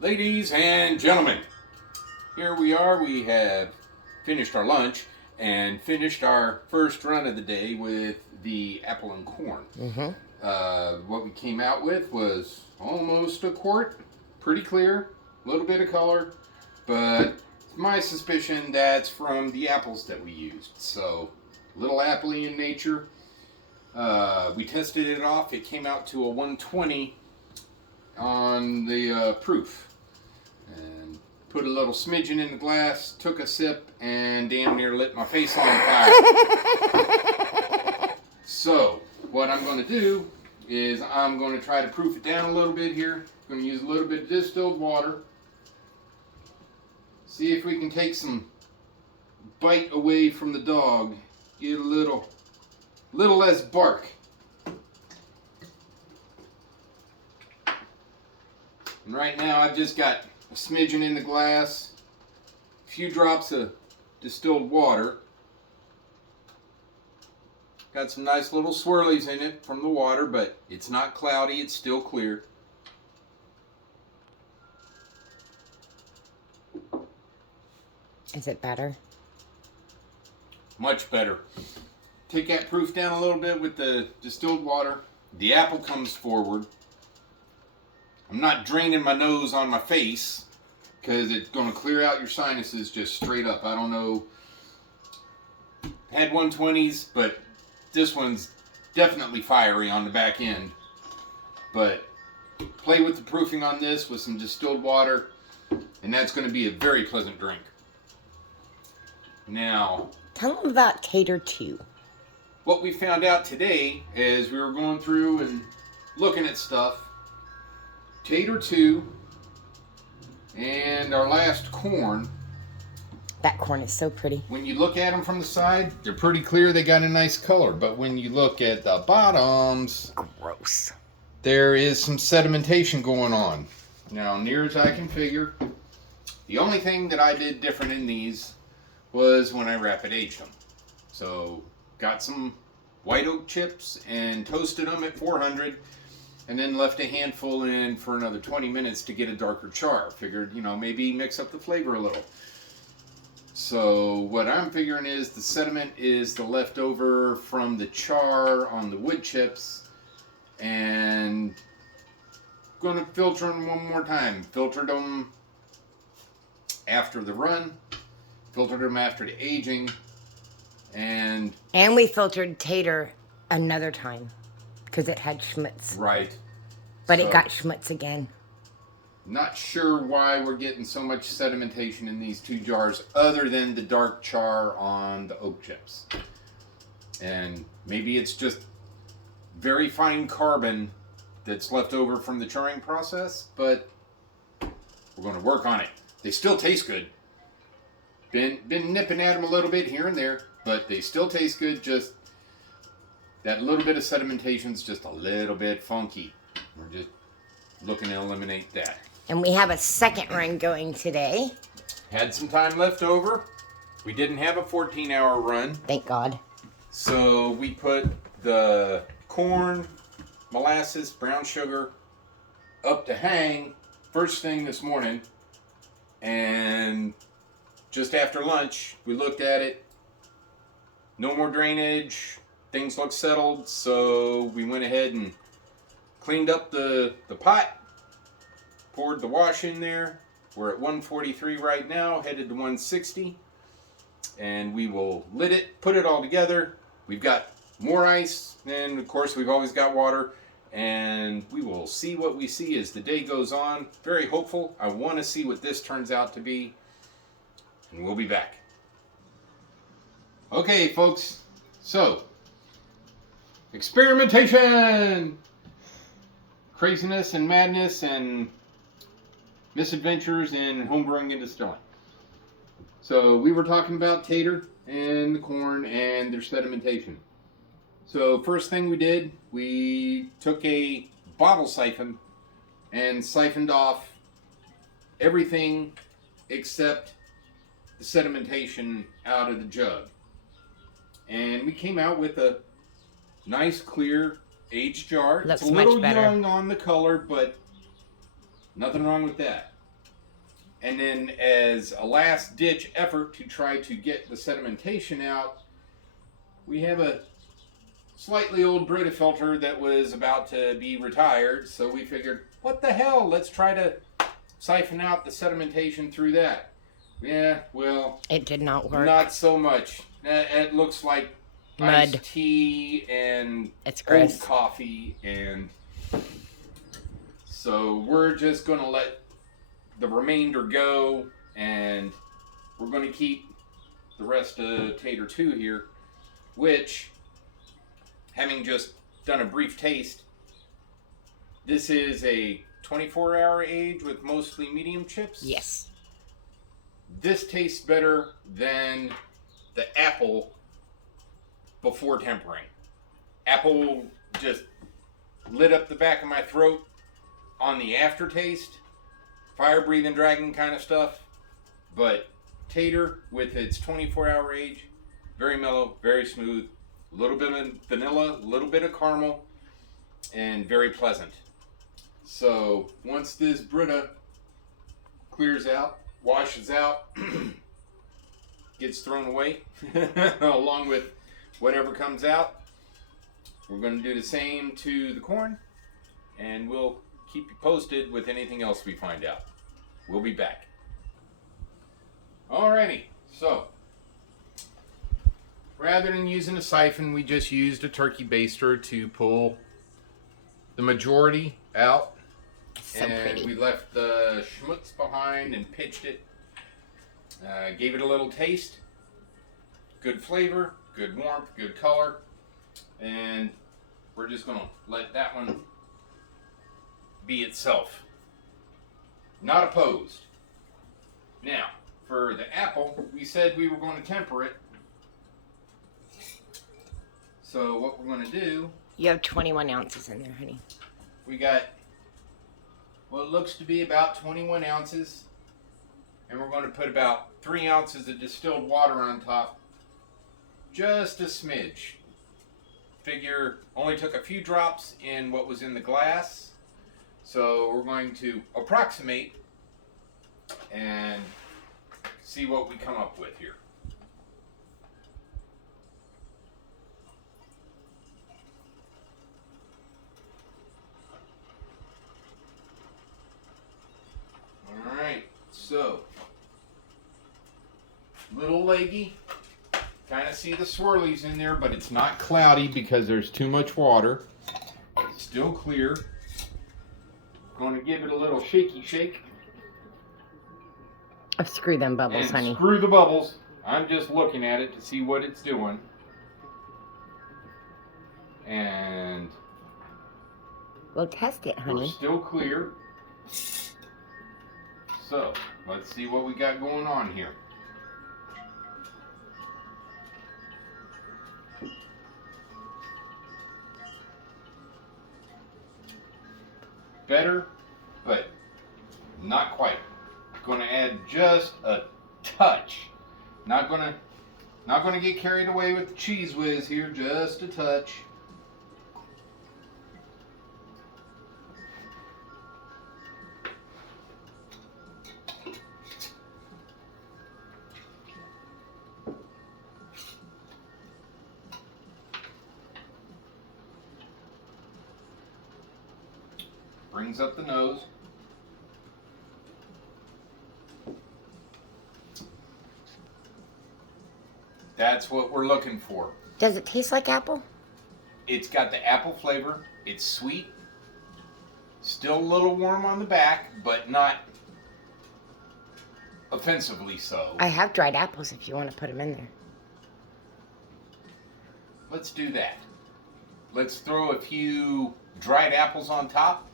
Ladies and gentlemen, here we are. We have finished our lunch and finished our first run of the day with the apple and corn. What we came out with was almost a quart, pretty clear, a little bit of color, but it's my suspicion that's from the apples that we used. So, a little appley in nature. We tested it off. It came out to a 120 on the proof. And put a little smidgen in the glass, took a sip, and damn near lit my face on fire. So, what I'm going to do is I'm going to try to proof it down a little bit here. I'm going to use a little bit of distilled water. See if we can take some bite away from the dog. Get a little less bark. And right now I've just got a smidgen in the glass, a few drops of distilled water. Got some nice little swirlies in it from the water, but it's not cloudy, it's still clear. Is it better? Much better. Take that proof down a little bit with the distilled water. The apple comes forward. I'm not draining my nose on my face because it's going to clear out your sinuses just straight up. I don't know. Had 120s, but this one's definitely fiery on the back end. But play with the proofing on this with some distilled water, and that's going to be a very pleasant drink. Now, tell them about Tater 2. What we found out today as we were going through and looking at stuff, Tater 2 and our last corn. That corn is so pretty. When you look at them from the side, they're pretty clear. They got a nice color. But when you look at the bottoms, gross. There is some sedimentation going on. Now, near as I can figure, the only thing that I did different in these was when I rapid aged them. So, got some white oak chips and toasted them at 400. And then left a handful in for another 20 minutes to get a darker char. Figured, maybe mix up the flavor a little. So what I'm figuring is the sediment is the leftover from the char on the wood chips. And going to filter them one more time. Filtered them after the run. Filtered them after the aging. And we filtered Tater another time. Because it had schmutz. Right. But it got schmutz again. Not sure why we're getting so much sedimentation in these two jars other than the dark char on the oak chips. And maybe it's just very fine carbon that's left over from the charring process, but we're going to work on it. They still taste good. Been nipping at them a little bit here and there, but they still taste good. Just that little bit of sedimentation is just a little bit funky. We're just looking to eliminate that. And we have a second run going today. Had some time left over. We didn't have a 14-hour run. Thank God. So we put the corn, molasses, brown sugar up to hang first thing this morning. And just after lunch, we looked at it. No more drainage. Things look settled, so we went ahead and cleaned up the pot, poured the wash in there. We're at 143 right now, headed to 160. And we will lid it, put it all together. We've got more ice, and of course we've always got water. And we will see what we see as the day goes on. Very hopeful. I want to see what this turns out to be. And we'll be back. Okay, folks. So, experimentation! Craziness and madness and misadventures in homebrewing and distilling. So we were talking about Tater and the corn and their sedimentation. So first thing we did, we took a bottle siphon and siphoned off everything except the sedimentation out of the jug. And we came out with a nice, clear, aged jar. Looks it's a little much better. young on the color, but nothing wrong with that. And then as a last ditch effort to try to get the sedimentation out, we have a slightly old Brita filter that was about to be retired. So we figured, what the hell? Let's try to siphon out the sedimentation through that. Yeah, well, It did not work. not so much. It looks like Mud. iced tea and It's old gross. coffee, and so we're just going to let the remainder go, and we're going to keep the rest of Tater 2 here, which, having just done a brief taste, this is a 24-hour age with mostly medium chips. Yes. This tastes better than the apple before tempering. Apple just lit up the back of my throat on the aftertaste, fire breathing dragon kind of stuff. But Tater, with its 24-hour age, very mellow, very smooth, a little bit of vanilla, a little bit of caramel, and very pleasant. So once this Brita clears out, washes out, gets thrown away, along with whatever comes out, we're going to do the same to the corn, and we'll keep you posted with anything else we find out. We'll be back. Alrighty, so rather than using a siphon, we just used a turkey baster to pull the majority out. So and pretty. we left the schmutz behind and pitched it. Gave it a little taste. Good flavor, good warmth, good color. And we're just going to let that one be itself. Not opposed. Now, for the apple, we said we were going to temper it. So what we're going to do, You have 21 ounces in there, honey. we got what looks to be about 21 ounces. And we're going to put about 3 ounces of distilled water on top. Just a smidge. Figure only took a few drops in what was in the glass. So we're going to approximate and see what we come up with here. Alright, so little leggy. Kind of see the swirlies in there, but it's not cloudy because there's too much water. It's still clear. Going to give it a little shaky shake. Oh, screw them bubbles, And honey. screw the bubbles. I'm just looking at it to see what it's doing. And We'll test it, we're honey. still clear. So, let's see what we got going on here. Better, but not quite. Going to add just a touch. Not gonna get carried away with the cheese whiz here. Just a touch. Brings up the nose. That's what we're looking for. Does it taste like apple? It's got the apple flavor. It's sweet. Still a little warm on the back, but not offensively so. I have dried apples if you want to put them in there. Let's do that. Let's throw a few dried apples on top.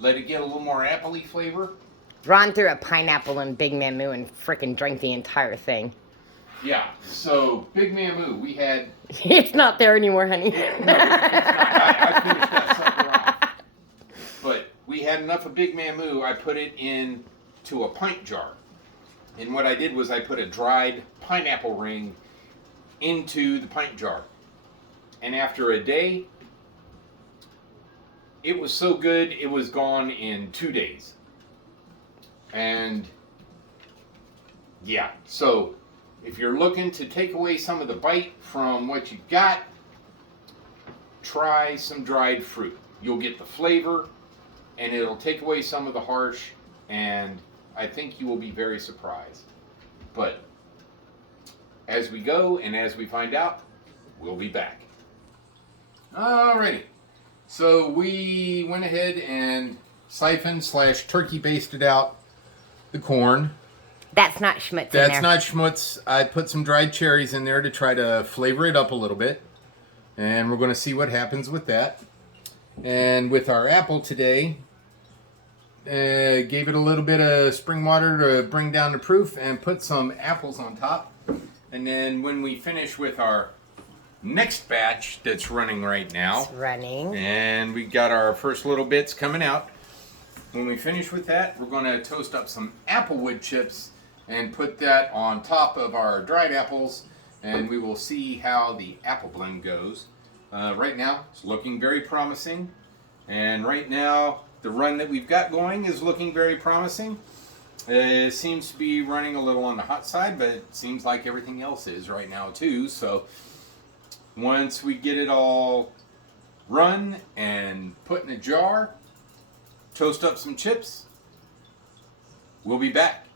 Let it get a little more appley flavor. Ron threw a pineapple and Big Mamu and frickin' drank the entire thing. Yeah, so Big Mamu, we had... It's not there anymore, honey. No, it's not. I finished that sucker off. But we had enough of Big Mamu, I put it into a pint jar. And what I did was I put a dried pineapple ring into the pint jar. And after a day, it was so good, it was gone in 2 days. And Yeah, so if you're looking to take away some of the bite from what you've got, try some dried fruit. You'll get the flavor and it'll take away some of the harsh, and I think you will be very surprised. But as we go and as we find out, we'll be back. Alrighty, so we went ahead and siphoned / turkey basted out the corn. That's not schmutz in That's there. not schmutz. I put some dried cherries in there to try to flavor it up a little bit. And we're going to see what happens with that. And with our apple today, gave it a little bit of spring water to bring down the proof and put some apples on top. And then when we finish with our next batch that's running right now, It's running. and we got our first little bits coming out. When we finish with that, we're going to toast up some applewood chips and put that on top of our dried apples, and we will see how the apple blend goes. Right now, it's looking very promising, and right now, the run that we've got going is looking very promising. It seems to be running a little on the hot side, but it seems like everything else is right now too. So once we get it all run and put in a jar, toast up some chips, we'll be back.